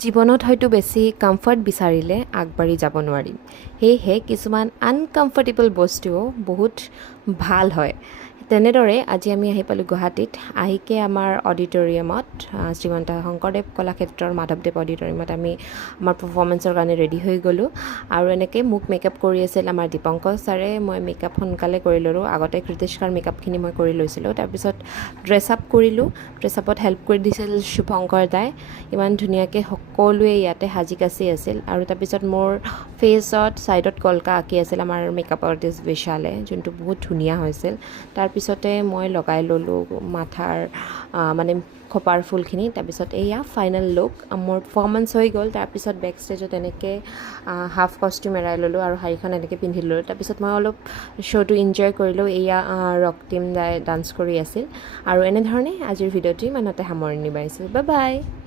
জীৱনত হয়তো বেছি কমফৰ্ট বিচাৰিলে আগবাঢ়ি যাব নোৱাৰিম সেয়েহে কিছুমান আনকমফৰ্টেবল বস্তুও বহুত ভাল হয় তেনেদৰে আজি আমি আহি পালোঁ গুৱাহাটীত আহিকে আমাৰ অডিটৰিয়ামত শ্ৰীমন্ত শংকৰদেৱ কলাক্ষেত্ৰৰ মাধৱদেৱ অডিটৰিয়ামত আমি আমাৰ পাৰফৰ্মেঞ্চৰ কাৰণে ৰেডি হৈ গ'লোঁ আৰু এনেকৈ মোক মেকআপ কৰি আছিল আমাৰ দীপংকৰ ছাৰে মই মেকআপ সোনকালে কৰি ল'লোঁ আগতে কৃতিষ্কাৰ মেকআপখিনি মই কৰি লৈছিলোঁ তাৰপিছত ড্ৰেছ আপ কৰিলোঁ ড্ৰেছ আপত হেল্প কৰি দিছিল শুভংকৰ দাই ইমান ধুনীয়াকৈ সকলোৱে ইয়াতে সাজি কাচি আছিল আৰু তাৰপিছত মোৰ ফেচত ছাইডত কলকা আঁকি আছিল আমাৰ মেকআপ আৰ্টিষ্ট বিশালে যোনটো বহুত ধুনীয়া হৈছিল তাৰপিছতে মই লগাই ল'লোঁ মাথাৰ মানে খোপাৰ ফুলখিনি তাৰপিছত এয়া ফাইনেল লুক মোৰ পাৰফৰ্মেঞ্চ হৈ গ'ল তাৰপিছত বেক ষ্টেজত এনেকৈ হাফ কষ্টিউম এৰাই ল'লোঁ আৰু শাড়ীখন এনেকৈ পিন্ধি ল'লোঁ তাৰপিছত মই অলপ শ্ব'টো এনজয় কৰিলোঁ এয়া ৰক্তিম দাই ডান্স কৰি আছিল আৰু এনেধৰণে আজিৰ ভিডিঅ'টো ইমানতে সামৰণি মাৰিছোঁ বাই বাই